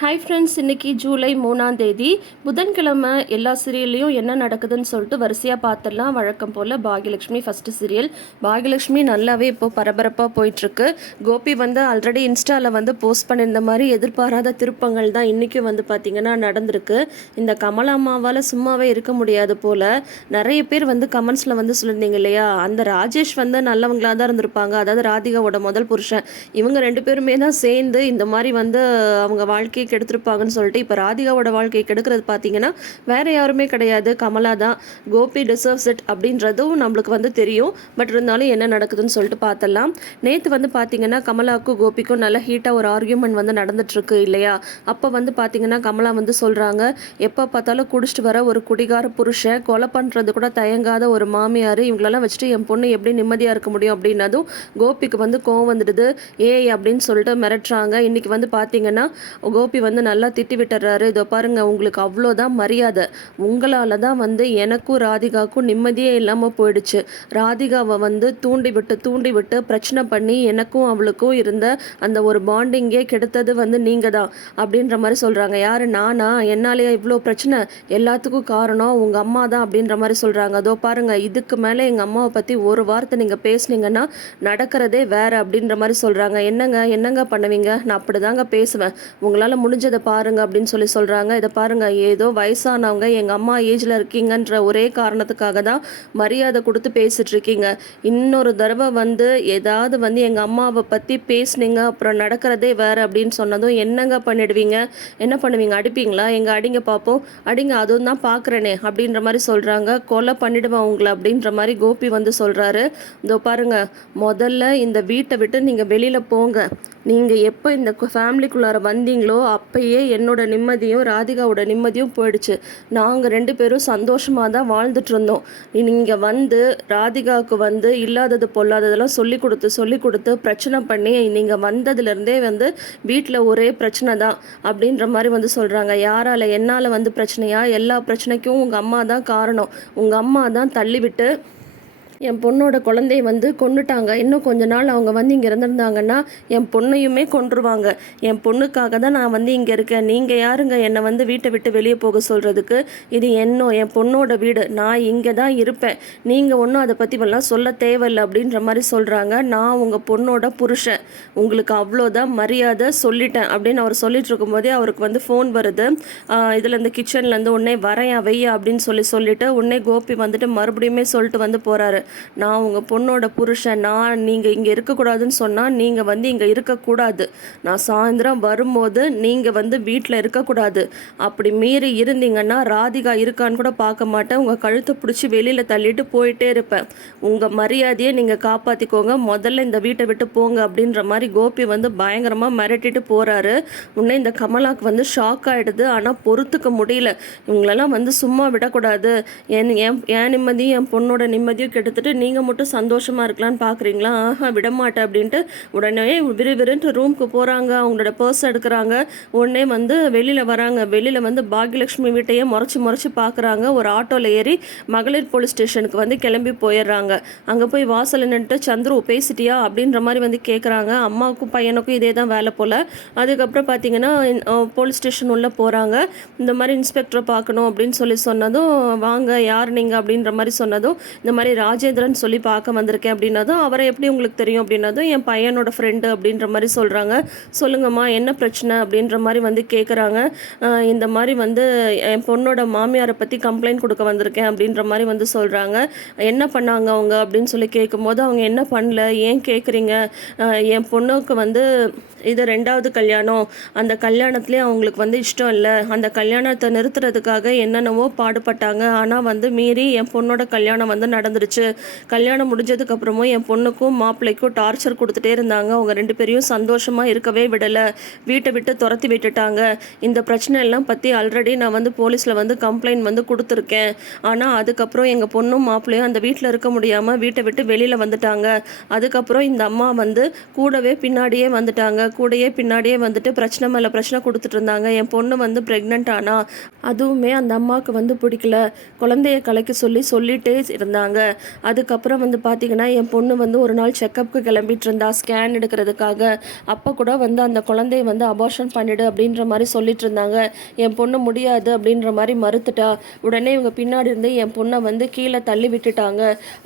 Hi friends, இன்றைக்கி ஜூலை 3ஆம் தேதி புதன்கிழமை. எல்லா சீரியல்லையும் என்ன நடக்குதுன்னு சொல்லிட்டு வரிசையாக பார்த்துடலாம். வழக்கம் போல் பாகியலட்சுமி ஃபஸ்ட்டு சீரியல். பாகியலட்சுமி நல்லாவே இப்போது பரபரப்பாக போயிட்டுருக்கு. கோபி ஆல்ரெடி இன்ஸ்டாவில் போஸ்ட் பண்ணியிருந்த மாதிரி எதிர்பாராத திருப்பங்கள் தான் இன்றைக்கும் பார்த்திங்கன்னா நடந்திருக்கு. இந்த கமலாம்மாவால் சும்மாவே இருக்க முடியாது போல். நிறைய பேர் கமெண்ட்ஸில் சொல்லியிருந்தீங்க இல்லையா, அந்த ராஜேஷ் நல்லவங்களாக தான் இருந்திருப்பாங்க, அதாவது ராதிகாவோட முதல் புருஷன். இவங்க ரெண்டு பேருமே தான் சேர்ந்து இந்த மாதிரி அவங்க வாழ்க்கையை கெடுத்திருப்பாங்கன்னு சொல்லிட்டு இப்போ ராதிகாவோட வாழ்க்கையை கெடுக்கிறது பார்த்தீங்கன்னா வேற யாருமே கிடையாது, கமலா தான். கோபி டிசர்வ்ஸ் இட் அப்படின்றதும் நம்மளுக்கு தெரியும். பட் இருந்தாலும் என்ன நடக்குதுன்னு சொல்லிட்டு பார்த்தலாம். நேற்று பார்த்தீங்கன்னா கமலாவுக்கும் கோபிக்கும் நல்ல ஹீட்டாக ஒரு ஆர்கியூமெண்ட் நடந்துட்டுருக்கு இல்லையா. அப்போ பார்த்தீங்கன்னா கமலா சொல்கிறாங்க, எப்போ பார்த்தாலும் குடிச்சிட்டு வர ஒரு குடிகார புருஷன், கொலை பண்ணுறது கூட தயங்காத ஒரு மாமியார், இவங்களெல்லாம் வச்சுட்டு என் பொண்ணு எப்படி நிம்மதியாக இருக்க முடியும் அப்படின்னதும் கோபிக்கு கோவம் வந்துடுது. ஏய் அப்படின்னு சொல்லிட்டு மிரட்டுறாங்க. இன்றைக்கி பார்த்தீங்கன்னா கோபி நல்லா திட்டி விட்டுறாரு. இதோ பாருங்க, உங்களுக்கு அவ்வளோதான் மரியாதை, உங்களால் தான் எனக்கும் ராதிகாவுக்கும் நிம்மதியே இல்லாமல் போயிடுச்சு. ராதிகாவை தூண்டி விட்டு பிரச்சனை பண்ணி எனக்கும் அவளுக்கும் இருந்த அந்த ஒரு பாண்டிங்கே கெடுத்தது நீங்கள் தான் அப்படின்ற மாதிரி சொல்கிறாங்க. யார், நானா? என்னாலேயே இவ்வளோ பிரச்சனை? எல்லாத்துக்கும் காரணம் உங்கள் அம்மா தான் அப்படின்ற மாதிரி சொல்கிறாங்க. அதோ பாருங்கள், இதுக்கு மேலே எங்கள் அம்மாவை பற்றி ஒரு வார்த்தை நீங்கள் பேசுனீங்கன்னா நடக்கிறதே வேறு அப்படின்ற மாதிரி சொல்கிறாங்க. என்னங்க பண்ணுவீங்க? நான் அப்படி தாங்க பேசுவேன், உங்களால் முடிஞ்சதை பாருங்க அப்படின்னு சொல்கிறாங்க. இதை பாருங்க, ஏதோ வயசானவங்க எங்கள் அம்மா ஏஜில் இருக்கீங்கன்ற ஒரே காரணத்துக்காக தான் மரியாதை கொடுத்து பேசிட்டு இருக்கீங்க. இன்னொரு தடவை ஏதாவது எங்கள் அம்மாவை பற்றி பேசுனீங்க அப்புறம் நடக்கிறதே வேறு அப்படின்னு சொன்னதும் என்னங்க பண்ணிடுவீங்க? என்ன பண்ணுவீங்க? அடிப்பீங்களா? எங்கள் அடிங்க பார்ப்போம், அடிங்க, அதுவும் தான் பார்க்குறேனே அப்படின்ற மாதிரி சொல்கிறாங்க. கொலை பண்ணிடுவேன் உங்களை அப்படின்ற மாதிரி கோபி சொல்கிறாரு. இதோ பாருங்க, முதல்ல இந்த வீட்டை விட்டு நீங்கள் வெளியில் போங்க. நீங்கள் எப்போ இந்த ஃபேமிலிக்குள்ளார வந்தீங்களோ அப்பயே என்னோட நிம்மதியும் ராதிகாவோட நிம்மதியும் போயிடுச்சு. நாங்கள் ரெண்டு பேரும் சந்தோஷமாக தான் வாழ்ந்துட்டு இருந்தோம். நீங்கள் ராதிகாவுக்கு இல்லாதது பொல்லாததெல்லாம் சொல்லி கொடுத்து பிரச்சனை பண்ணி நீங்கள் வந்ததுலேருந்தே வீட்டில் ஒரே பிரச்சனை தான் அப்படின்ற மாதிரி சொல்கிறாங்க. யாரால்? என்னால் பிரச்சனையா? எல்லா பிரச்சனைக்கும் உங்கள் அம்மா தான் காரணம். உங்கள் அம்மா தான் தள்ளிவிட்டு என் பொண்ணோட குழந்தைய கொண்டுட்டாங்க. இன்னும் கொஞ்ச நாள் அவங்க இங்கே இருந்திருந்தாங்கன்னா என் பொண்ணையுமே கொன்றுவாங்க. என் பொண்ணுக்காக தான் நான் இங்கே இருக்கேன். நீங்கள் யாருங்க என்னை வீட்டை விட்டு வெளியே போக சொல்கிறதுக்கு? இது என் பொண்ணோட வீடு, நான் இங்கே தான் இருப்பேன். நீங்கள் ஒன்றும் அதை பற்றி சொல்ல தேவையில்லை அப்படின்ற மாதிரி சொல்கிறாங்க. நான் உங்கள் பொண்ணோட புருஷன், உங்களுக்கு அவ்வளோதான் மரியாதை, சொல்லிட்டேன் அப்படின்னு அவர் சொல்லிட்டு இருக்கும்போதே அவருக்கு ஃபோன் வருது. இதில் இந்த கிச்சன்லேருந்து உடனே வரையா வையா அப்படின்னு சொல்லிட்டு உடனே கோபி மறுபடியுமே சொல்லிட்டு போகிறாரு. நான் உங்கள் பொண்ணோட புருஷன், நீங்கள் இங்கே இருக்கக்கூடாதுன்னு சொன்னால் நீங்கள் இங்கே இருக்கக்கூடாது. நான் சாயந்தரம் வரும்போது நீங்கள் வீட்டில் இருக்கக்கூடாது. அப்படி மீறி இருந்தீங்கன்னா ராதிகா இருக்கான்னு கூட பார்க்க மாட்டேன், உங்கள் கழுத்தை பிடிச்சி வெளியில் தள்ளிட்டு போயிட்டே இருப்பேன். உங்கள் மரியாதையை நீங்கள் காப்பாற்றிக்கோங்க, முதல்ல இந்த வீட்டை விட்டு போங்க அப்படின்ற மாதிரி கோபி பயங்கரமாக மிரட்டிட்டு போகிறாரு. உடனே இந்த கமலாவுக்கு ஷாக் ஆகிடுது. ஆனால் பொறுத்துக்க முடியல. இவங்களெல்லாம் சும்மா விடக்கூடாது, என் நிம்மதியும் என் பொண்ணோட நிம்மதியும் கெடுத்து நீங்கள் மட்டும் சந்தோஷமாக இருக்கலான்னு பார்க்குறீங்களா? விடமாட்டேன் அப்படின்ட்டு உடனே விறுவிறுன்ட்டு ரூமுக்கு போகிறாங்க. அவங்களோட பர்ஸ் எடுக்கிறாங்க. உடனே வெளியில் வராங்க. வெளியில் பாகியலட்சுமி வீட்டையே முறைச்சி பார்க்குறாங்க. ஒரு ஆட்டோவில் ஏறி மகளிர் போலீஸ் ஸ்டேஷனுக்கு கிளம்பி போயிடுறாங்க. அங்கே போய் வாசல் நின்றுட்டு சந்துரு பேசிட்டியா அப்படின்ற மாதிரி கேட்குறாங்க. அம்மாவுக்கும் பையனுக்கும் இதே தான் வேலை போல். அதுக்கப்புறம் பார்த்தீங்கன்னா போலீஸ் ஸ்டேஷன் உள்ளே போகிறாங்க. இந்த மாதிரி இன்ஸ்பெக்டரை பார்க்கணும் அப்படின்னு சொன்னதும், வாங்க யார் நீங்கள் அப்படின்ற மாதிரி சொன்னதும், இந்த மாதிரி ராஜேந்திரன் சொல்லி பார்க்க வந்திருக்கேன் அப்படின்னதும், அவரை எப்படி உங்களுக்கு தெரியும் அப்படின்னதும், என் பையனோட ஃப்ரெண்டு அப்படின்ற மாதிரி சொல்கிறாங்க. சொல்லுங்கம்மா என்ன பிரச்சனை அப்படின்ற மாதிரி கேட்குறாங்க. இந்த மாதிரி என் பொண்ணோட மாமியாரை பற்றி கம்ப்ளைண்ட் கொடுக்க வந்திருக்கேன் அப்படின்ற மாதிரி சொல்கிறாங்க. என்ன பண்ணாங்க அவங்க அப்படின்னு சொல்லி கேட்கும்போது, அவங்க என்ன பண்ணல, ஏன் கேட்குறீங்க? என் பொண்ணுக்கு இது 2வது கல்யாணம், அந்த கல்யாணத்துலேயே அவங்களுக்கு இஷ்டம் இல்லை, அந்த கல்யாணத்தை நிறுத்துறதுக்காக என்னென்னவோ பாடுபட்டாங்க. ஆனால் மீறி என் பொண்ணோட கல்யாணம் நடந்துருச்சு. கல்யாணம் முடிஞ்சதுக்கு அப்புறமும் என் பொண்ணுக்கும் மாப்பிள்ளைக்கும் டார்ச்சர் கொடுத்துட்டே இருந்தாங்க. அவங்க 2 பேரையும் சந்தோஷமாக இருக்கவே விடலை, வீட்டை விட்டு துரத்தி விட்டுட்டாங்க. இந்த பிரச்சனை எல்லாம் பற்றி ஆல்ரெடி நான் போலீஸில் கம்ப்ளைண்ட் கொடுத்துருக்கேன். ஆனால் அதுக்கப்புறம் எங்கள் பொண்ணும் மாப்பிள்ளையும் அந்த வீட்டில் இருக்க முடியாமல் வீட்டை விட்டு வெளியில் வந்துட்டாங்க. அதுக்கப்புறம் இந்த அம்மா கூடவே பின்னாடியே பிரச்சனை மேலே பிரச்சனை கொடுத்துட்டு இருந்தாங்க. என் பொண்ணு ப்ரெக்னென்ட் ஆனால் அதுவுமே அந்த அம்மாவுக்கு பிடிக்கல, குழந்தைய கலைக்க சொல்லிட்டே இருந்தாங்க. அதுக்கப்புறம் வந்து பார்த்திங்கன்னா என் பொண்ணு வந்து ஒரு நாள் செக்கப்புக்கு கிளம்பிட்டு இருந்தா ஸ்கேன் எடுக்கிறதுக்காக. அப்போ கூட வந்து அந்த குழந்தைய வந்து அபார்ஷன் பண்ணிடு அப்படின்ற மாதிரி சொல்லிட்டு இருந்தாங்க. என் பொண்ணு முடியாது அப்படின்ற மாதிரி மறுத்துட்டா. உடனே இவங்க பின்னாடி இருந்து என் பொண்ணை வந்து கீழே தள்ளி விட்டுட்டாங்க.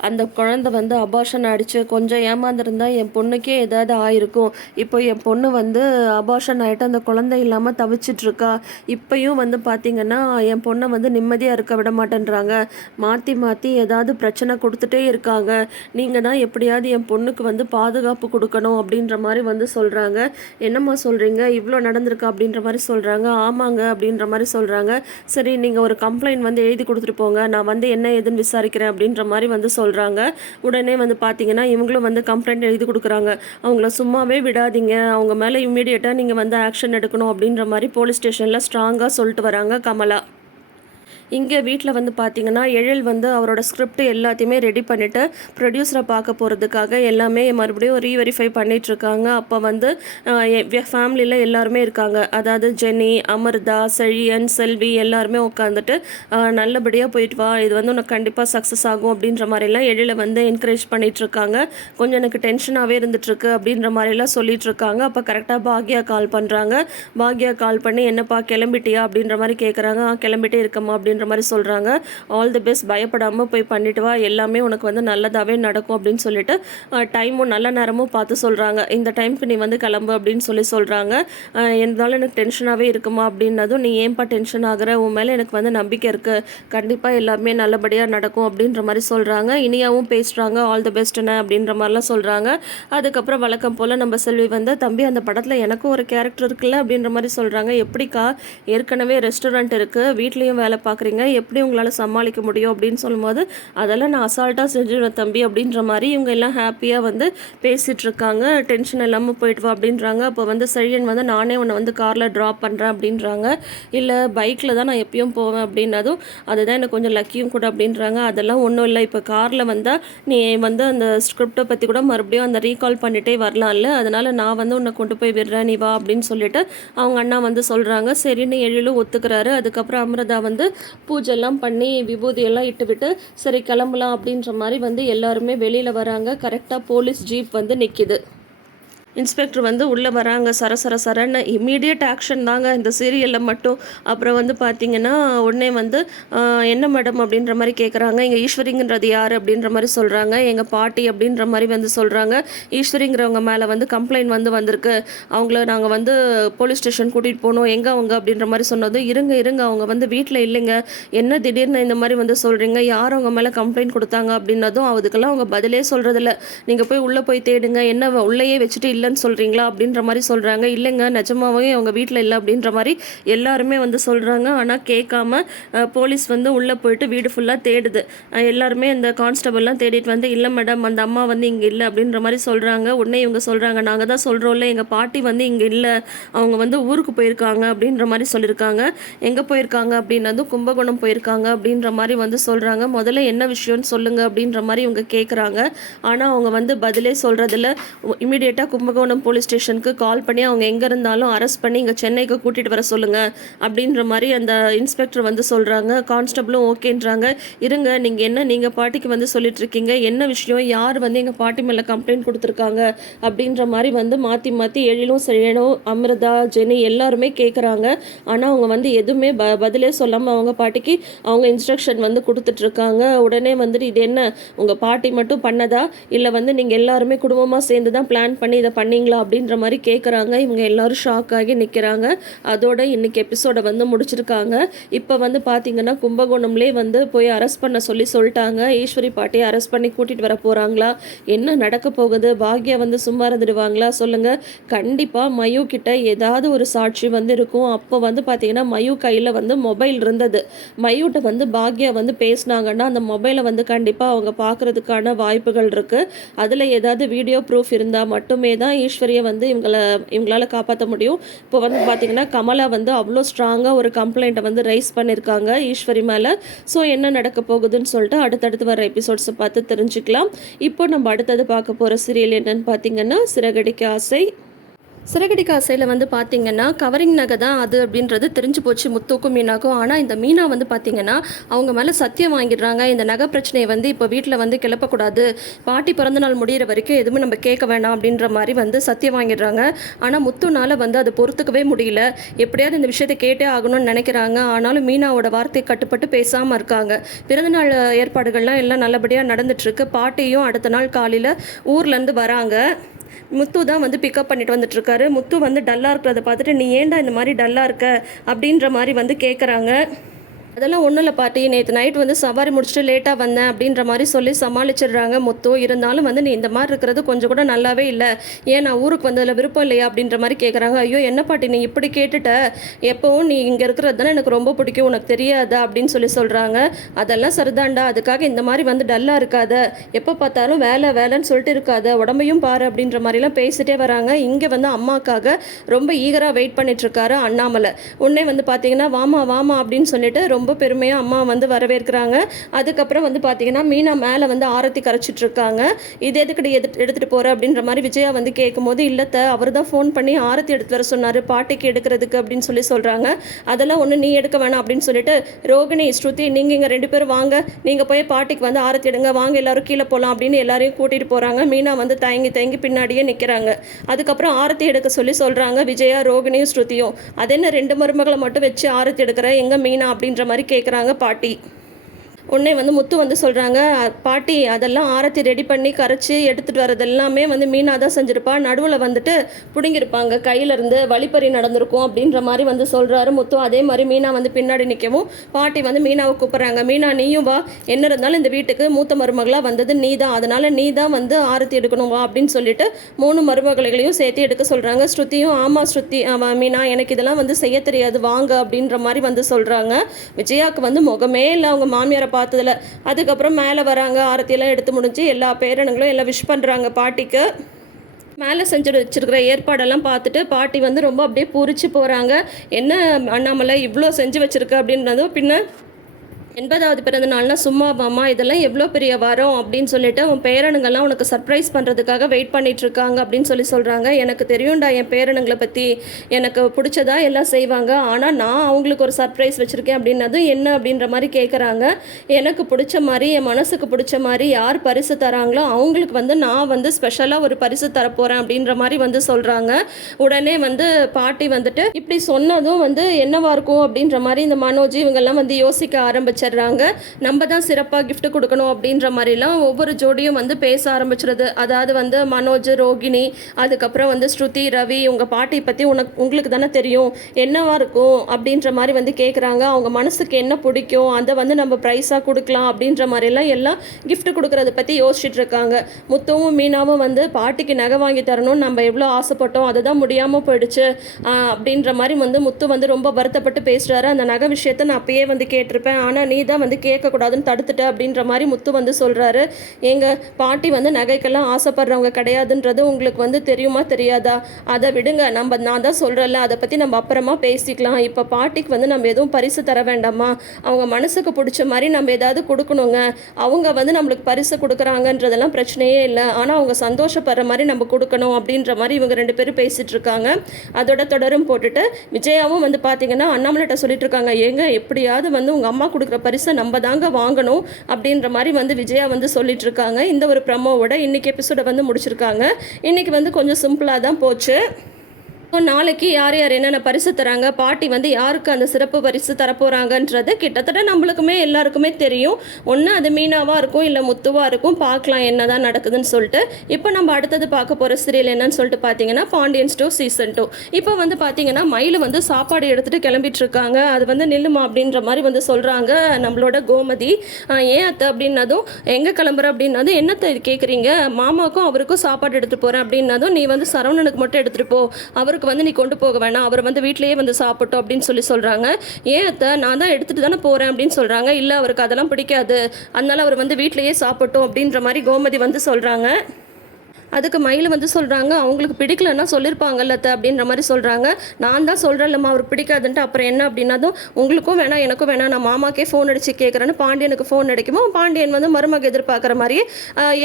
அந்த குழந்தை வந்து அபார்ஷன் ஆயிடுச்சு. கொஞ்சம் ஏமாந்துருந்தா என் பொண்ணுக்கே ஏதாவது ஆயிருக்கும். இப்போ என் பொண்ணு வந்து அபார்ஷன் ஆகிட்டு அந்த குழந்தை இல்லாமல் தவிச்சிட்ருக்கா. இப்பயும் வந்து பார்த்திங்கன்னா என் பொண்ணை வந்து நிம்மதியாக இருக்க விட மாட்டேன்றாங்க. மாற்றி மாற்றி ஏதாவது பிரச்சனை கொடுத்துட்டே இருக்காங்க. நீங்கள் தான் எப்படியாவது என் பொண்ணுக்கு வந்து பாதுகாப்பு கொடுக்கணும் அப்படின்ற மாதிரி வந்து சொல்கிறாங்க. என்னம்மா சொல்கிறீங்க, இவ்வளோ நடந்திருக்கா அப்படின்ற மாதிரி சொல்கிறாங்க. ஆமாங்க அப்படின்ற மாதிரி சொல்கிறாங்க. சரி, நீங்கள் ஒரு கம்ப்ளைண்ட் வந்து எழுதி கொடுத்துட்டு போங்க, நான் வந்து என்ன ஏதுன்னு விசாரிக்கிறேன் அப்படின்ற மாதிரி வந்து சொல்கிறாங்க. உடனே வந்து பார்த்திங்கன்னா இவங்களும் வந்து கம்ப்ளைண்ட் எழுதி கொடுக்குறாங்க. அவங்கள சும்மாவே விடாதீங்க, அவங்க மேலே இம்மீடியட்டாக நீங்கள் வந்து ஆக்ஷன் எடுக்கணும் அப்படின்ற மாதிரி போலீஸ் ஸ்டேஷனில் ஸ்ட்ராங்காக சொல்லிட்டு வராங்க கமலா. இங்கே வீட்டில் வந்து பார்த்திங்கன்னா எழில் வந்து அவரோட ஸ்கிரிப்ட் எல்லாத்தையுமே ரெடி பண்ணிவிட்டு ப்ரொடியூசரை பார்க்க போகிறதுக்காக எல்லாமே மறுபடியும் ரீவெரிஃபை பண்ணிகிட்ருக்காங்க. அப்போ வந்து ஃபேமிலியில் எல்லாருமே இருக்காங்க. அதாவது ஜெனி, அமிர்தா, செழியன், செல்வி எல்லாருமே உட்காந்துட்டு நல்லபடியாக போயிட்டு வா, இது வந்து உனக்கு கண்டிப்பாக சக்ஸஸ் ஆகும் அப்படின்ற மாதிரிலாம் எழிலை வந்து என்கரேஜ் பண்ணிகிட்ருக்காங்க. கொஞ்சம் எனக்கு டென்ஷனாகவே இருந்துகிட்ருக்கு அப்படின்ற மாதிரிலாம் சொல்லிகிட்ருக்காங்க. அப்போ கரெக்டாக பாக்யா கால் பண்ணுறாங்க. பாக்யா கால் பண்ணி என்னப்பா கிளம்பிட்டியா அப்படின்ற மாதிரி கேட்குறாங்க. கிளம்பிட்டே இருக்கம்மா அப்படின்ற மாதிரி சொல்கிறாங்க. ஆல் தி பெஸ்ட், பயப்படாமல் போய் பண்ணிட்டு வா, எல்லாமே உனக்கு வந்து நல்லதாகவே நடக்கும் அப்படின்னு சொல்லிட்டு டைமும் நல்ல நேரமும் பார்த்து சொல்கிறாங்க. இந்த டைமுக்கு நீ வந்து கிளம்பு அப்படின்னு சொல்கிறாங்க. இருந்தாலும் எனக்கு டென்ஷனாகவே இருக்குமா அப்படின்னதும், நீ ஏன்பா டென்ஷன் ஆகிற, உன் மேலே எனக்கு வந்து நம்பிக்கை இருக்குது, கண்டிப்பாக எல்லாமே நல்லபடியாக நடக்கும் அப்படின்ற மாதிரி சொல்கிறாங்க. இனியாவும் பேசுகிறாங்க. ஆல் தி பெஸ்ட்ண்ணே அப்படின்ற மாதிரிலாம் சொல்கிறாங்க. அதுக்கப்புறம் வழக்கம் போல் நம்ம செல்வி வந்து, தம்பி அந்த படத்தில் எனக்கும் ஒரு கேரக்டர் இருக்குல்ல அப்படின்ற மாதிரி சொல்கிறாங்க. எப்படிக்கா, ஏற்கனவே ரெஸ்டாரண்ட் இருக்குது, வீட்லேயும் வேலை பார்க்குறீங்க, எப்படி உங்களால் சமாளிக்க முடியும் அப்படின்னு சொல்லும்போது, அதெல்லாம் நான் அசால்ட்டாக செஞ்சுருவேன் தம்பி அப்படின்ற மாதிரி இவங்க எல்லாம் ஹாப்பியாக வந்து பேசிகிட்டு இருக்காங்க. டென்ஷன் இல்லாமல் போயிட்டு வா அப்படின்றாங்க. அப்போ வந்து செழியன் வந்து, நானே உன்னை வந்து காரில் ட்ராப் பண்ணுறேன் அப்படின்றாங்க. இல்லை, பைக்கில் தான் நான் எப்பயும் போவேன் அப்படின்னதும், அதுதான் எனக்கு கொஞ்சம் லக்கியும் கூட அப்படின்றாங்க. அதெல்லாம் ஒன்றும் இல்லை, இப்போ காரில் வந்தால் நீ வந்து அந்த ஸ்கிரிப்டை பற்றி கூட மறுபடியும் அந்த ரீகால் பண்ணிகிட்டே வரலாம்ல, அதனால் நான் வந்து உன்னை கொண்டு போய் விடுறேன், நீ வா அப்படின்னு சொல்லிட்டு அவங்க அண்ணா வந்து சொல்கிறாங்க. சரின்னு எழிலும் ஒத்துக்கிறாரு. அதுக்கப்புறம் அமிர்தா வந்து பூஜைலாம் பண்ணி விபூதியெல்லாம் இட்டுவிட்டு சரி கிளம்பலாம் அப்படின்ற மாதிரி வந்து எல்லாருமே வெளியில் வராங்க. கரெக்டாக போலீஸ் ஜீப் வந்து நிற்கிது. இன்ஸ்பெக்டர் வந்து உள்ளே வராங்க. சரன்னு இம்மீடியட் ஆக்ஷன் தாங்க இந்த சீரியலில் மட்டும். அப்புறம் வந்து பார்த்திங்கன்னா உடனே வந்து என்ன மேடம் அப்படின்ற மாதிரி கேட்குறாங்க. இங்கே ஈஸ்வரிங்கிறது யார் அப்படின்ற மாதிரி சொல்கிறாங்க. எங்கள் பாட்டி அப்படின்ற மாதிரி வந்து சொல்கிறாங்க. ஈஸ்வரிங்கிறவங்க மேலே வந்து கம்ப்ளைண்ட் வந்து வந்திருக்கு, அவங்கள நாங்கள் வந்து போலீஸ் ஸ்டேஷன் கூட்டிகிட்டு போகணும், எங்கே அவங்க அப்படின்ற மாதிரி சொன்னதும், இருங்க அவங்க வந்து வீட்டில் இல்லைங்க, என்ன திடீர்னு இந்த மாதிரி வந்து சொல்கிறீங்க, யார் அவங்க மேலே கம்ப்ளைண்ட் கொடுத்தாங்க அப்படின்னதும், அதுக்கெல்லாம் அவங்க பதிலே சொல்கிறதில்ல. நீங்கள் போய் உள்ளே போய் தேடுங்க, என்ன உள்ளேயே வச்சுட்டு இல்லைன்னு சொல்கிறீங்களா அப்படின்ற மாதிரி சொல்கிறாங்க. இல்லைங்க, நிஜமாவே அவங்க வீட்டில் இல்லை அப்படின்ற மாதிரி எல்லாருமே வந்து சொல்கிறாங்க. ஆனால் கேட்காம போலீஸ் வந்து உள்ளே போயிட்டு வீடு ஃபுல்லாக தேடுது. எல்லாருமே அந்த கான்ஸ்டபிள்லாம் தேடிட்டு வந்து, இல்லை மேடம் அந்த அம்மா வந்து இங்கே இல்லை அப்படின்ற மாதிரி சொல்கிறாங்க. உடனே இவங்க சொல்கிறாங்க, நாங்கள் தான் சொல்கிறோம்ல, எங்கள் பாட்டி வந்து இங்கே இல்லை, அவங்க வந்து ஊருக்கு போயிருக்காங்க அப்படின்ற மாதிரி சொல்லியிருக்காங்க. எங்கே போயிருக்காங்க அப்படின்னதும், கும்பகோணம் போயிருக்காங்க அப்படின்ற மாதிரி வந்து சொல்கிறாங்க. முதல்ல என்ன விஷயம்னு சொல்லுங்கள் அப்படின்ற மாதிரி இவங்க கேட்குறாங்க. ஆனால் அவங்க வந்து பதிலே சொல்கிறதில்ல. இமீடியட்டாக கும்பகோணம் போலீஸ் ஸ்டேஷனுக்கு கால் பண்ணி அவங்க எங்கே இருந்தாலும் அரெஸ்ட் பண்ணி இங்கே சென்னைக்கு கூட்டிகிட்டு வர சொல்லுங்கள் அப்படின்ற மாதிரி அந்த இன்ஸ்பெக்டர் வந்து சொல்கிறாங்க. கான்ஸ்டபிளும் ஓகேன்றாங்க. இருங்க, நீங்கள் பாட்டிக்கு வந்து சொல்லிட்டுருக்கீங்க, என்ன விஷயம், யார் வந்து எங்கள் பாட்டி மேலே கம்ப்ளைண்ட் கொடுத்துருக்காங்க அப்படின்ற மாதிரி வந்து மாற்றி எழிலும் செழியனும் அமிர்தா ஜெனி எல்லாருமே கேட்குறாங்க. ஆனால் அவங்க வந்து எதுவுமே பதிலே சொல்லாமல் அவங்க பாட்டிக்கு அவங்க இன்ஸ்ட்ரக்ஷன் வந்து கொடுத்துட்ருக்காங்க. உடனே வந்துட்டு, இது என்ன உங்கள் பாட்டி மட்டும் பண்ணதா, இல்லை வந்து நீங்கள் எல்லாருமே குடும்பமாக சேர்ந்து தான் பிளான் பண்ணி இதை பண்ணீங்களா அப்படின்ற மாதிரி கேட்குறாங்க. இவங்க எல்லாரும் ஷாக் ஆகி நிற்கிறாங்க. அதோட இன்னைக்கு எபிசோடை வந்து முடிச்சிருக்காங்க. இப்போ வந்து பார்த்திங்கன்னா கும்பகோணம்லேயே வந்து போய் அரெஸ்ட் பண்ண சொல்லிட்டாங்க. ஈஸ்வரி பாட்டியை அரெஸ்ட் பண்ணி கூட்டிகிட்டு வர போகிறாங்களா, என்ன நடக்க போகுது, பாக்யா வந்து சும்மா இருந்துடுவாங்களா சொல்லுங்கள். கண்டிப்பாக மயூ கிட்ட ஏதாவது ஒரு சாட்சி வந்து இருக்கும். அப்போ வந்து பார்த்திங்கன்னா மயூ கையில் வந்து மொபைல் இருந்தது. மயூட்ட வந்து பாக்யா வந்து பேசினாங்கன்னா அந்த மொபைலை வந்து கண்டிப்பாக அவங்க பார்க்குறதுக்கான வாய்ப்புகள் இருக்குது. அதில் ஏதாவது வீடியோ ப்ரூஃப் இருந்தால் மட்டுமே தான் ஈஸ்வரியை வந்து இவங்களால காப்பாற்ற முடியும். இப்போ வந்து பார்த்திங்கன்னா கமலா வந்து அவ்வளோ ஸ்ட்ராங்காக ஒரு கம்ப்ளைண்ட்டை வந்து ரைஸ் பண்ணியிருக்காங்க ஈஸ்வரி மேலே. ஸோ என்ன நடக்க போகுதுன்னு சொல்லிட்டு அடுத்தடுத்து வர எபிசோட்ஸை பார்த்து தெரிஞ்சுக்கலாம். இப்போ நம்ம அடுத்தது பார்க்க போகிற சீரியல் என்னன்னு பார்த்திங்கன்னா சிறகடிக்க ஆசை. சிறகடிக்க ஆசையில் வந்து பார்த்தீங்கன்னா கவரிங் நகை தான் அது அப்படின்றது தெரிஞ்சு போச்சு முத்துக்கும் மீனாக்கும். ஆனால் இந்த மீனா வந்து பார்த்தீங்கன்னா அவங்க மேலே சத்தியம் வாங்கிடுறாங்க, இந்த நகை பிரச்சனையை வந்து இப்போ வீட்டில் வந்து கிளப்பக்கூடாது, பாட்டி பிறந்தநாள் முடிகிற வரைக்கும் எதுவுமே நம்ம கேட்க வேணாம் அப்படின்ற மாதிரி வந்து சத்தியம் வாங்கிடுறாங்க. ஆனால் முத்துனால வந்து அதை பொறுத்துக்கவே முடியல, எப்படியாவது இந்த விஷயத்தை கேட்டே ஆகணும்னு நினைக்கிறாங்க. ஆனாலும் மீனாவோட வார்த்தையை கட்டுப்பட்டு பேசாமல் இருக்காங்க. பிறந்தநாள் ஏற்பாடுகள்லாம் எல்லாம் நல்லபடியாக நடந்துட்டுருக்கு. பாட்டியும் அடுத்த நாள் காலையில் ஊர்லேருந்து வராங்க. முத்து தான் வந்து பிக்கப் பண்ணிட்டு வந்துட்டுருக்காரு. முத்து வந்து டல்லாக இருக்கிறத பார்த்துட்டு நீ ஏன்டா இந்த மாதிரி டல்லாக இருக்க அப்படின்ற மாதிரி வந்து கேட்குறாங்க. அதெல்லாம் ஒன்றும் இல்லை பாட்டி, நேற்று நைட் வந்து சவாரி முடிச்சுட்டு லேட்டாக வந்தேன் அப்படின்ற மாதிரி சொல்லி சமாளிச்சிடுறாங்க முத்து. இருந்தாலும் வந்து நீ இந்த மாதிரி இருக்கிறது கொஞ்சம் கூட நல்லாவே இல்லை, ஏன் நான் ஊருக்கு வந்ததில் விருப்பம் இல்லையா அப்படின்ற மாதிரி கேட்குறாங்க. ஐயோ என்ன பாட்டி நீ இப்படி கேட்டுட்ட, எப்போவும் நீ இங்கே இருக்கிறது தானே எனக்கு ரொம்ப பிடிக்கும், உனக்கு தெரியாதா அப்படின்னு சொல்கிறாங்க. அதெல்லாம் சரிதான்டா, அதுக்காக இந்த மாதிரி வந்து டல்லாக இருக்காத, எப்போ பார்த்தாலும் வேலை வேலைன்னு சொல்லிட்டு இருக்காத, உடம்பையும் பாரு அப்படின்ற மாதிரிலாம் பேசிட்டே வராங்க. இங்கே வந்து அம்மாக்காக ரொம்ப ஈகராக வெயிட் பண்ணிட்டுருக்காரு அண்ணாமலை. உடனே வந்து பார்த்தீங்கன்னா வாமா வாமா அப்படின்னு சொல்லிட்டு ரொம்ப பெருமையாக அம்மா வந்து வரவேற்கிறாங்க. அதுக்கப்புறம் வந்து பார்த்தீங்கன்னா மீனா மேலே வந்து ஆரத்தி கரைச்சிட்டு இருக்காங்க. இது எதுக்கடி எடுத்துகிட்டு போகிற அப்படின்ற மாதிரி விஜயா வந்து கேட்கும்போது, இல்லத்த அவர் தான் ஃபோன் பண்ணி ஆரத்தி எடுத்து வர சொன்னார் பாட்டிக்கு எடுக்கிறதுக்கு அப்படின்னு சொல்கிறாங்க. அதெல்லாம் ஒன்று நீ எடுக்க வேணாம் அப்படின்னு சொல்லிட்டு, ரோகிணி ஸ்ருதி நீங்கள் இங்கே 2 பேரும் வாங்க, நீங்கள் போய் பாட்டிக்கு வந்து ஆரத்தி எடுங்க, வாங்க எல்லாரும் கீழே போகலாம் அப்படின்னு எல்லாரையும் கூட்டிகிட்டு போகிறாங்க. மீனா வந்து தயங்கி தயங்கி பின்னாடியே நிற்கிறாங்க. அதுக்கப்புறம் ஆரத்தி எடுக்க சொல்கிறாங்க விஜயா, ரோகிணியும் ஸ்ருதியும். அது என்ன 2 மருமகளை மட்டும் வச்சு ஆரத்தி எடுக்கிற, எங்கே மீனா அப்படின்ற மாதிரி கேட்குறாங்க பாட்டி. உடனே வந்து முத்து வந்து சொல்கிறாங்க, பாட்டி அதெல்லாம் ஆரத்தி ரெடி பண்ணி கரைச்சி எடுத்துகிட்டு வரது எல்லாமே வந்து மீனா தான் செஞ்சுருப்பா, நடுவில் வந்துட்டு பிடுங்கிருப்பாங்க, கையிலேருந்து வழிப்பறி நடந்திருக்கும் அப்படின்ற மாதிரி வந்து சொல்கிறாரு முத்து. அதே மாதிரி மீனா வந்து பின்னாடி நிற்கவும் பாட்டி வந்து மீனாவை கூப்பிட்றாங்க. மீனா நீயும் வா, என்ன இருந்தாலும் இந்த வீட்டுக்கு மூத்த மருமகளாக வந்தது நீ தான், அதனால் நீ தான் வந்து ஆரத்தி எடுக்கணும் வா அப்படின்னு சொல்லிட்டு 3 மருமகளையும் சேர்த்து எடுக்க சொல்கிறாங்க. ஸ்ருதியும் ஆமாம் ஸ்ருதி மீனா எனக்கு இதெல்லாம் வந்து செய்ய தெரியாது வாங்க அப்படின்ற மாதிரி வந்து சொல்கிறாங்க. விஜயாவுக்கு வந்து முகமே இல்லை அவங்க மாமியாரை பார்த்ததில். அதுக்கப்புறம் மேலே வராங்க, ஆரத்தியெல்லாம் எடுத்து முடிஞ்சு எல்லா பேரனுங்களும் எல்லாம் விஷ் பண்ணுறாங்க பாட்டிக்கு. மேலே செஞ்சு வச்சுருக்கிற ஏற்பாடெல்லாம் பார்த்துட்டு பாட்டி வந்து ரொம்ப அப்படியே பூரிச்சு போகிறாங்க. என்ன அண்ணாமலை இவ்வளோ செஞ்சு வச்சுருக்க அப்படின்றதும், பின்ன 80வது பிறந்த நாள்னா சும்மாவாமா, இதெல்லாம் எவ்வளோ பெரிய வரோம் அப்படின்னு சொல்லிட்டு உன் பேரனுங்கள்லாம் உனக்கு சர்ப்ரைஸ் பண்ணுறதுக்காக வெயிட் பண்ணிகிட்ருக்காங்க அப்படின்னு சொல்கிறாங்க. எனக்கு தெரியும்டா என் பேரனுங்களை பற்றி, எனக்கு பிடிச்சதா எல்லாம் செய்வாங்க, ஆனால் நான் அவங்களுக்கு ஒரு சர்ப்ரைஸ் வச்சுருக்கேன் அப்படின்னதும் என்ன அப்படின்ற மாதிரி கேட்குறாங்க. எனக்கு பிடிச்ச மாதிரி என் மனசுக்கு பிடிச்ச மாதிரி யார் பரிசு தராங்களோ அவங்களுக்கு வந்து நான் வந்து ஸ்பெஷலாக ஒரு பரிசு தரப்போகிறேன் அப்படின்ற மாதிரி வந்து சொல்கிறாங்க. உடனே வந்து பாட்டி வந்துட்டு இப்படி சொன்னதும் வந்து என்னவா இருக்கும் அப்படின்ற மாதிரி இந்த மனோஜ் இவங்கெல்லாம் வந்து யோசிக்க ஆரம்பிச்சு நம்ம தான் சிறப்பாக கிஃப்ட் கொடுக்கணும் அப்படின்ற மாதிரிலாம் ஒவ்வொரு ஜோடியும் வந்து பேச ஆரம்பிச்சிருது. அதாவது வந்து மனோஜ், ரோகிணி, அதுக்கப்புறம் வந்து ஸ்ருதி, ரவி, உங்கள் பாட்டி பற்றி உங்களுக்கு தானே தெரியும், என்னவா இருக்கும் அப்படின்ற மாதிரி வந்து கேட்குறாங்க. அவங்க மனசுக்கு என்ன பிடிக்கும் அதை வந்து நம்ம ப்ரைஸாக கொடுக்கலாம் அப்படின்ற மாதிரிலாம் எல்லாம் கிஃப்ட் கொடுக்குறத பற்றி யோசிச்சுட்டு இருக்காங்க. முத்துவும் மீனாவும் வந்து பாட்டிக்கு நகை வாங்கி தரணும்னு நம்ம எவ்வளோ ஆசைப்பட்டோம், அதுதான் முடியாமல் போயிடுச்சு அப்படின்ற மாதிரி வந்து முத்து வந்து ரொம்ப வருத்தப்பட்டு பேசுகிறாரு. அந்த நகை விஷயத்தை நான் அப்பயே வந்து கேட்டிருப்பேன், ஆனால் நீ தான் வந்து கேட்கக்கூடாதுன்னு தடுத்துட்ட அப்படின்ற மாதிரி முத்து வந்து சொல்கிறாரு. எங்கள் பாட்டி வந்து நகைக்கெல்லாம் ஆசைப்படுறவங்க கிடையாதுன்றது உங்களுக்கு வந்து தெரியுமா தெரியாதா, அதை விடுங்க, நான் தான் சொல்கிறேன்ல, அதை பற்றி நம்ம அப்புறமா பேசிக்கலாம். இப்போ பாட்டிக்கு வந்து நம்ம எதுவும் பரிசு தர வேண்டாமா, அவங்க மனசுக்கு பிடிச்ச மாதிரி நம்ம ஏதாவது கொடுக்கணுங்க, அவங்க வந்து நம்மளுக்கு பரிசு கொடுக்குறாங்கன்றதெல்லாம் பிரச்சனையே இல்லை, ஆனால் அவங்க சந்தோஷப்படுற மாதிரி நம்ம கொடுக்கணும் அப்படின்ற மாதிரி இவங்க 2 பேரும் பேசிகிட்டு இருக்காங்க. அதோட தொடரும் போட்டுட்டு விஜயாவும் வந்து பார்த்தீங்கன்னா அண்ணாமலைட்ட சொல்லிட்டு இருக்காங்க, ஏங்க எப்படியாவது வந்து உங்கள் அம்மா கொடுக்குற பரிசை நம்ம தாங்க வாங்கணும் அப்படின்ற மாதிரி வந்து விஜயா வந்து சொல்லிட்டு இருக்காங்க. இந்த ஒரு ப்ரமோவோட இன்னைக்கு எபிசோட வந்து முடிச்சிருக்காங்க. இன்னைக்கு வந்து கொஞ்சம் சிம்பிளாக தான் போச்சு. நாளைக்கு யார் யார் என்னென்ன பரிசு தராங்க, பாட்டி வந்து யாருக்கு அந்த சிறப்பு பரிசு தரப்போகிறாங்கன்றது கிட்டத்தட்ட நம்மளுக்குமே எல்லாருக்குமே தெரியும். ஒன்று அது மீனாவாக இருக்கும், இல்லை முத்துவாக இருக்கும். பார்க்கலாம் என்ன தான் நடக்குதுன்னு சொல்லிட்டு. இப்போ நம்ம அடுத்தது பார்க்க போகிற சீரியல் என்னன்னு சொல்லிட்டு பார்த்தீங்கன்னா பாண்டியன் ஸ்டோர் சீசன் 2. இப்போ வந்து பார்த்தீங்கன்னா மயில் வந்து சாப்பாடு எடுத்துகிட்டு கிளம்பிட்டு இருக்காங்க. அது வந்து நில்லுமா அப்படின்ற மாதிரி வந்து சொல்கிறாங்க நம்மளோட கோமதி. ஏன் அத்தை அப்படின்னதும், எங்கே கிளம்புற அப்படின்னதும், என்னத்தை கேட்குறீங்க, மாமாவுக்கும் அவருக்கும் சாப்பாடு எடுத்துகிட்டு போகிறேன் அப்படின்னதும், நீ வந்து சரவணனுக்கு மட்டும் எடுத்துகிட்டு போ, அவருக்கு வந்து நீ கொண்டு போக வேணாம், அவர் வந்து வீட்டிலேயே வந்து சாப்பிட்டோம் அப்படின்னு சொல்கிறாங்க. ஏன் அத்தை, நான் தான் எடுத்துகிட்டு தானே போகிறேன் அப்படின்னு சொல்கிறாங்க. இல்லை அவருக்கு அதெல்லாம் பிடிக்காது, அதனால அவர் வந்து வீட்டிலேயே சாப்பிட்டோம் அப்படின்ற மாதிரி கோமதி வந்து சொல்கிறாங்க. அதுக்கு மயில் வந்து சொல்கிறாங்க, அவங்களுக்கு பிடிக்கலன்னா சொல்லியிருப்பாங்கல்ல அத்தை அப்படின்ற மாதிரி சொல்கிறாங்க. நான் தான் சொல்கிறேன்லம்மா அவருக்கு பிடிக்காதுன்ட்டு, அப்புறம் என்ன அப்படின்னதும், உங்களுக்கும் வேணாம் எனக்கும் வேணாம், நான் மாமாக்கே ஃபோன் அடித்து கேட்குறேன்னு பாண்டியனுக்கு ஃபோன் அடிக்குமோ, பாண்டியன் வந்து மருமக எதிர்பார்க்குற மாதிரியே,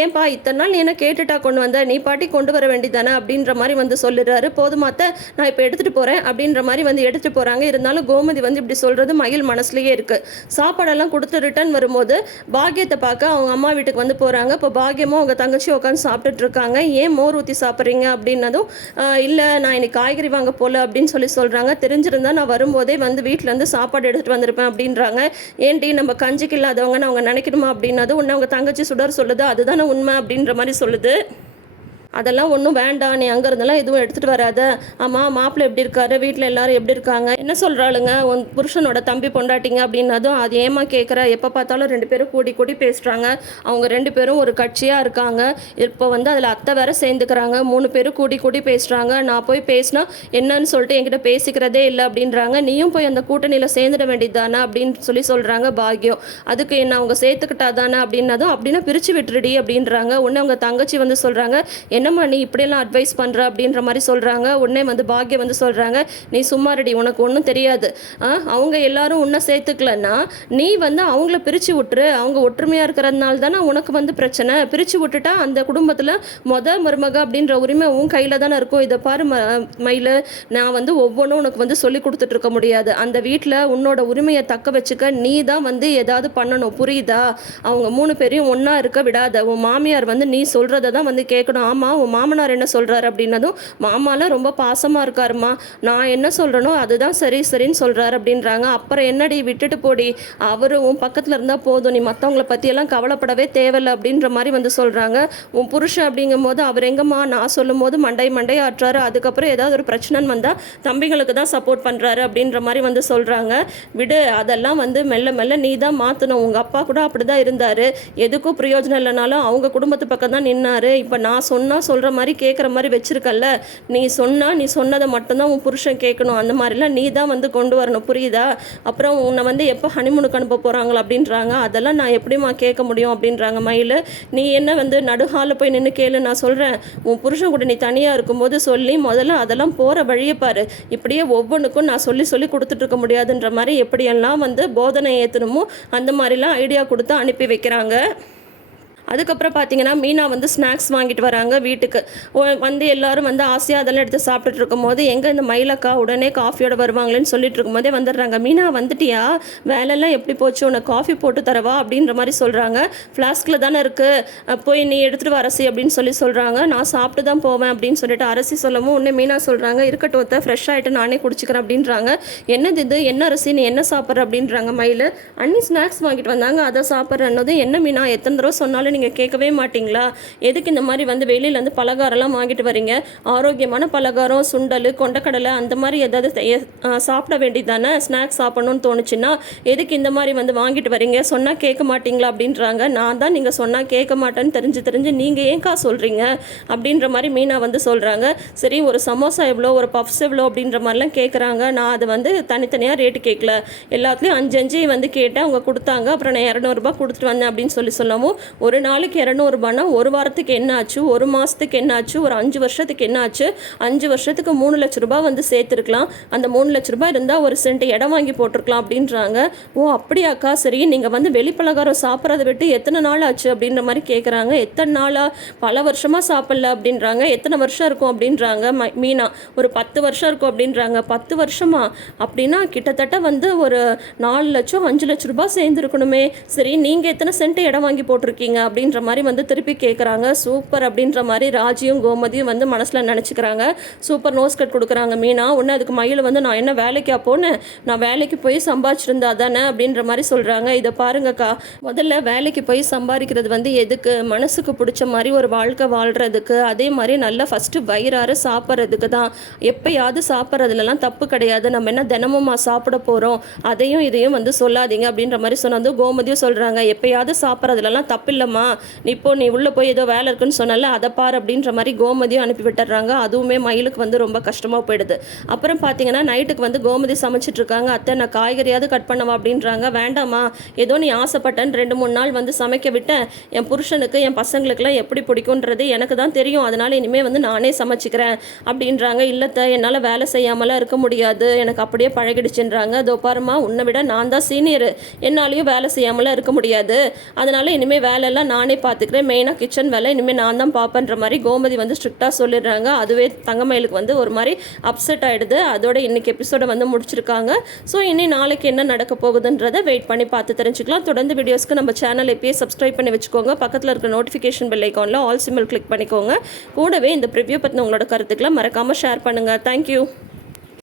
ஏன்பா இத்தனை நாள் நீ என்ன கேட்டுட்டா கொண்டு வந்த, நீ பாட்டி கொண்டு வர வேண்டியதானே அப்படின்ற மாதிரி வந்து சொல்லிடுறாரு. போதுமாத்த நான் இப்போ எடுத்துகிட்டு போகிறேன் அப்படின்ற மாதிரி வந்து எடுத்துகிட்டு போகிறாங்க. இருந்தாலும் கோமதி வந்து இப்படி சொல்கிறது மயில் மனசுலேயே இருக்குது. சாப்பாடெல்லாம் கொடுத்து ரிட்டர்ன் வரும்போது பாக்கியத்தை பார்க்க அவங்க அம்மா வீட்டுக்கு வந்து போகிறாங்க. இப்போ பாக்கியமும் அவங்க தங்கச்சி உட்காந்து சாப்பிட்டுட்டு இருக்காங்க. ஏன் மோர் ஊற்றி சாப்பிட்றீங்க அப்படின்னதும், இல்லை நான் இன்னைக்கு காய்கறி வாங்க போகல அப்படின்னு சொல்கிறாங்க. தெரிஞ்சிருந்தா நான் வரும்போதே வந்து வீட்டிலேருந்து சாப்பாடு எடுத்துகிட்டு வந்திருப்பேன் அப்படின்றாங்க. ஏன்டி நம்ம கஞ்சிக்கு இல்லாதவங்கன்னு அவங்க நினைக்கணுமா அப்படின்னதும், உன்னை அவங்க தங்கச்சி சுடர் சொல்லுது, அதுதானே உண்மை அப்படின்ற மாதிரி சொல்லுது. அதெல்லாம் ஒன்றும் வேண்டாம், நீ அங்கே இருந்தெல்லாம் எதுவும் எடுத்துகிட்டு வராத. ஆமாம் மாப்பிள்ளை எப்படி இருக்காரு, வீட்டில் எல்லாரும் எப்படி இருக்காங்க, என்ன சொல்கிறாளுங்க உன் புருஷனோட தம்பி பொண்டாட்டிங்க அப்படின்னதும், அது ஏமா கேட்குற, எப்போ பார்த்தாலும் ரெண்டு பேரும் கூடி கூடி பேசுகிறாங்க, அவங்க ரெண்டு பேரும் ஒரு கட்சியாக இருக்காங்க, இப்போ வந்து அதில் அத்தை வேற சேர்ந்துக்கிறாங்க, 3 பேரும் கூடி கூடி பேசுகிறாங்க, நான் போய் பேசினா என்னன்னு சொல்லிட்டு என்கிட்ட பேசிக்கிறதே இல்லை அப்படின்றாங்க, நீயும் போய் அந்த கூட்டணியில் சேர்ந்துட வேண்டியது தானே அப்படின்னு சொல்கிறாங்க பாக்யம். அதுக்கு என்ன அவங்க சேர்த்துக்கிட்டா தானே அப்படின்னதும், அப்படின்னா பிரித்து விட்டுருடி அப்படின்றாங்க. உடனே அவங்க தங்கச்சி வந்து சொல்கிறாங்க, என்னம்மா நீ இப்படியெல்லாம் அட்வைஸ் பண்ணுற அப்படின்ற மாதிரி சொல்கிறாங்க. உடனே வந்து பாக்யம் வந்து சொல்கிறாங்க, நீ சும்மா ரெடி, உனக்கு ஒன்றும் தெரியாது, அவங்க எல்லாரும் உன்னை சேர்த்துக்கலன்னா நீ வந்து அவங்கள பிரித்து விட்டுரு, அவங்க ஒற்றுமையாக இருக்கிறதுனால தானே உனக்கு வந்து பிரச்சனை, பிரித்து விட்டுட்டா அந்த குடும்பத்தில் மருமக அப்படின்ற உரிமை உன் கையில் தானே இருக்கும். இதை பாரு மயில், நான் வந்து ஒவ்வொன்றும் உனக்கு வந்து சொல்லி கொடுத்துட்டு இருக்க முடியாது, அந்த வீட்டில் உன்னோட உரிமையை தக்க வச்சுக்க நீ தான் வந்து ஏதாவது பண்ணணும், புரியுதா? அவங்க 3 பேரையும் ஒன்றா இருக்க விடாத, உன் மாமியார் வந்து நீ சொல்கிறத தான் வந்து கேட்கணும். ஆமாம் உன் மாமனார் என்ன சொல்கிறாரு அப்படின்னதும், மாமாலாம் ரொம்ப பாசமாக இருக்காருமா, நான் என்ன சொல்கிறனோ அதுதான் சரி சரின்னு சொல்கிறாரு அப்படின்றாங்க. அப்புறம் என்னடி விட்டுட்டு போடி, அவர் உன் பக்கத்தில் இருந்தால் போதும், நீ மற்றவங்கள பற்றியெல்லாம் கவலைப்படவே தேவையில்லை அப்படின்ற மாதிரி வந்து சொல்கிறாங்க. உன் புருஷன் அப்படிங்கும் போது அவர் எங்கம்மா, நான் சொல்லும் போது மண்டை ஆட்டுறாரு, அதுக்கப்புறம் ஏதாவது ஒரு பிரச்சனைன்னு வந்தால் தம்பிங்களுக்கு தான் சப்போர்ட் பண்ணுறாரு அப்படின்ற மாதிரி வந்து சொல்கிறாங்க. விடு, அதெல்லாம் வந்து மெல்ல மெல்ல நீ தான் மாற்றணும், உங்கள் அப்பா கூட அப்படி தான் இருந்தார், எதுக்கும் பிரயோஜனம் இல்லைனாலும் அவங்க குடும்பத்து பக்கம் தான் நின்னார், இப்போ நான் சொன்னால் சொல்கிற மாதிரி கேட்குற மாதிரி வச்சுருக்கல்ல, நீ சொன்னதை மட்டும்தான் உன் புருஷன் கேட்கணும், அந்த மாதிரிலாம் நீ தான் வந்து கொண்டு வரணும், புரியுதா? அப்புறம் உன்னை வந்து எப்போ ஹனிமூனுக்கு அனுப்ப போகிறாங்களோ அப்படின்றாங்க. அதெல்லாம் நான் எப்படிமா கேட்க முடியும் அப்படின்றாங்க மயில். நீ என்ன வந்து நடுஹாலில் போய் நின்று கேளு, நான் சொல்கிறேன், உன் புருஷன் கூட நீ தனியாக இருக்கும்போது சொல்லி முதல்ல அதெல்லாம் போகிற வழியை பாரு, இப்படியே ஒவ்வொன்றுக்கும் நான் சொல்லி கொடுத்துட்ருக்க முடியாதுன்ற மாதிரி எப்படியெல்லாம் வந்து போதனை ஏற்றணுமோ அந்த மாதிரிலாம் ஐடியா கொடுத்து அனுப்பி வைக்கிறாங்க. அதுக்கப்புறம் பார்த்தீங்கன்னா மீனா வந்து ஸ்நாக்ஸ் வாங்கிட்டு வராங்க வீட்டுக்கு. வந்து எல்லாரும் வந்து ஆசையாக அதெல்லாம் எடுத்து சாப்பிட்டுட்டு இருக்கும்போது, எங்கே இந்த மயிலக்கா உடனே காஃபியோட வருவாங்களேன்னு சொல்லிட்டு இருக்கும்போதே வந்துடுறாங்க. மீனா வந்துட்டியா, வேலையெல்லாம் எப்படி போச்சு, உனக்கு காஃபி போட்டு தரவா அப்படின்ற மாதிரி சொல்கிறாங்க. ஃப்ளாஸ்கில் தானே இருக்குது, போய் நீ எடுத்துகிட்டு வர அரசி அப்படின்னு சொல்கிறாங்க. நான் சாப்பிட்டு தான் போவேன் அப்படின்னு சொல்லிட்டு அரசி சொல்லவும் உடனே மீனா சொல்கிறாங்க, இருக்கட்டும் ஃப்ரெஷ் ஆகிட்டு நானே குடிச்சிக்கிறேன் அப்படின்றாங்க. என்னது இது, என்ன அரிசி, நீ என்ன சாப்பிட்ற அப்படின்றாங்க மயில். அண்ணி ஸ்நாக்ஸ் வாங்கிட்டு வந்தாங்க அதை சாப்பிட்றன்னது. என்ன மீனா, எத்தனை தடவை சொன்னாலும் நீங்கள் கேட்கவே மாட்டிங்களா, எதுக்கு இந்த மாதிரி வந்து வெளியிலேருந்து பலகாரம்லாம் வாங்கிட்டு வரீங்க, ஆரோக்கியமான பலகாரம், சுண்டல், கொண்டக்கடலை அந்த மாதிரி ஏதாவது சாப்பிட வேண்டியது தானே, ஸ்நாக்ஸ் சாப்பிடணும்னு தோணுச்சுன்னா எதுக்கு இந்த மாதிரி வந்து வாங்கிட்டு வரீங்க, சொன்னால் கேட்க மாட்டிங்களா அப்படின்றாங்க. நான் தான் நீங்கள் சொன்னால் கேட்க மாட்டேன்னு தெரிஞ்சு நீங்கள் ஏன்க்கா சொல்கிறீங்க அப்படின்ற மாதிரி மீனா வந்து சொல்கிறாங்க. சரி, ஒரு சமோசா எவ்வளோ, ஒரு பஃப்ஸ் எவ்வளோ அப்படின்ற மாதிரிலாம் கேட்குறாங்க. நான் அதை வந்து தனித்தனியாக ரேட்டு கேட்கல, எல்லாத்துலேயும் 5 வந்து கேட்டேன், அவங்க கொடுத்தாங்க, அப்புறம் நான் 200 ரூபாய் கொடுத்துட்டு வந்தேன் அப்படின்னு சொல்லவும், ஒரு நாளைக்கு 200 ரூபாய்னா ஒரு வாரத்துக்கு என்ன ஆச்சு, ஒரு மாதத்துக்கு என்ன ஆச்சு, ஒரு 5 வருஷத்துக்கு என்ன ஆச்சு, 5 வருஷத்துக்கு 3 லட்ச ரூபாய் வந்து சேர்த்துருக்கலாம், அந்த 3 லட்ச ரூபாய் இருந்தால் ஒரு சென்ட் இடம் வாங்கி போட்டிருக்கலாம் அப்படின்றாங்க. ஓ அப்படியாக்கா, சரி, நீங்கள் வந்து வெளிப்பலகாரம் சாப்பிட்றத விட்டு எத்தனை நாள் ஆச்சு அப்படின்ற மாதிரி கேட்குறாங்க. எத்தனை நாளா, பல வருஷமாக சாப்பிடல அப்படின்றாங்க. எத்தனை வருஷம் இருக்கும் அப்படின்றாங்க மீனா. ஒரு 10 வருஷம் இருக்கும் அப்படின்றாங்க. 10 வருஷமா அப்படின்னா கிட்டத்தட்ட வந்து ஒரு 4 லட்சம் 5 லட்ச ரூபாய் சேர்ந்துருக்கணுமே. சரி, நீங்கள் எத்தனை சென்ட் இடம் வாங்கி போட்டிருக்கீங்க அப்படின்ற மாதிரி வந்து திருப்பி கேட்குறாங்க. சூப்பர் அப்படின்ற மாதிரி ராஜியும் கோமதியும் வந்து மனசில் நினச்சிக்கிறாங்க. சூப்பர் நோஸ் கட் கொடுக்குறாங்க மீனா. ஒன்று அதுக்கு மயில் வந்து, நான் என்ன வேலைக்கா போனேன், நான் வேலைக்கு போய் சம்பாதிச்சிருந்தா தானே அப்படின்ற மாதிரி சொல்கிறாங்க. இதை பாருங்கக்கா, முதல்ல வேலைக்கு போய் சம்பாதிக்கிறது வந்து எதுக்கு, மனசுக்கு பிடிச்ச மாதிரி ஒரு வாழ்க்கை வாழ்கிறதுக்கு, அதே மாதிரி நல்லா ஃபஸ்ட்டு வயிறார சாப்பிட்றதுக்கு தான். எப்பயாவது சாப்பிட்றதுலலாம் தப்பு கிடையாது, நம்ம என்ன தினமும் சாப்பிட போகிறோம், அதையும் இதையும் வந்து சொல்லாதீங்க அப்படின்ற மாதிரி சொன்னது. கோமதியும் சொல்கிறாங்க, எப்பயாவது சாப்பிட்றதுலலாம் தப்பு இல்லைம்மா, நீ உள்ளே போய் ஏதோ வேலை இருக்குன்னு சொன்னால அதை பார் அப்படின்ற மாதிரி கோமதியும் அனுப்பி விட்டுறாங்க. அதுவுமே மயிலுக்கு வந்து ரொம்ப கஷ்டமாக போயிடுது. அப்புறம் பார்த்தீங்கன்னா நைட்டுக்கு வந்து கோமதி சமைச்சிட்டு இருக்காங்க. அத்தை நான் காய்கறியாவது கட் பண்ணவா அப்படின்றாங்க. வேண்டாமா, ஏதோ நீ ஆசைப்பட்டேன்னு 2-3 நாள் வந்து சமைக்க விட்டேன். என் புருஷனுக்கு என் பசங்களுக்குலாம் எப்படி பிடிக்குன்றது எனக்கு தான் தெரியும், அதனால் இனிமேல் வந்து நானே சமைச்சிக்கிறேன் அப்படின்றாங்க. இல்லத்தை என்னால் வேலை செய்யாமலாம் இருக்க முடியாது, எனக்கு அப்படியே பழகிடுச்சுன்றாங்க. அதோ பாருமா, உன்னை விட நான் தான் சீனியரு, என்னாலையும் வேலை செய்யாமலாம் இருக்க முடியாது, அதனால் இனிமேல் வேலையெல்லாம் நானே பார்த்துக்கிறேன், மெயினாக கிச்சன் வேலை இனிமேல் நான் தான் பார்ப்பேன்ற மாதிரி கோமதி வந்து ஸ்ட்ரிக்டாக சொல்லிடுறாங்க. அதுவே தங்கமயிலுக்கு வந்து ஒரு மாதிரி அப்செட் ஆகிடுது. அதோட இன்னைக்கு எபிசோடை வந்து முடிச்சிருக்காங்க. ஸோ இனி நாளைக்கு என்ன நடக்க போகுதுன்றதை வெயிட் பண்ணி பார்த்து தெரிஞ்சுக்கலாம். தொடர்ந்து வீடியோஸ்க்கு நம்ம சேனல் எப்பயே சப்ஸ்கிரைப் பண்ணி வச்சுக்கோங்க. பக்கத்தில் இருக்கிற நோட்டிஃபிகேஷன் பெல் ஐக்கானில் ஆல் சிம்பிள் கிளிக் பண்ணிக்கோங்க. கூடவே இந்த ப்ரிவ்யூ பற்றின உங்களோட கருத்துக்களை மறக்காமல் ஷேர் பண்ணுங்கள். தேங்க்யூ.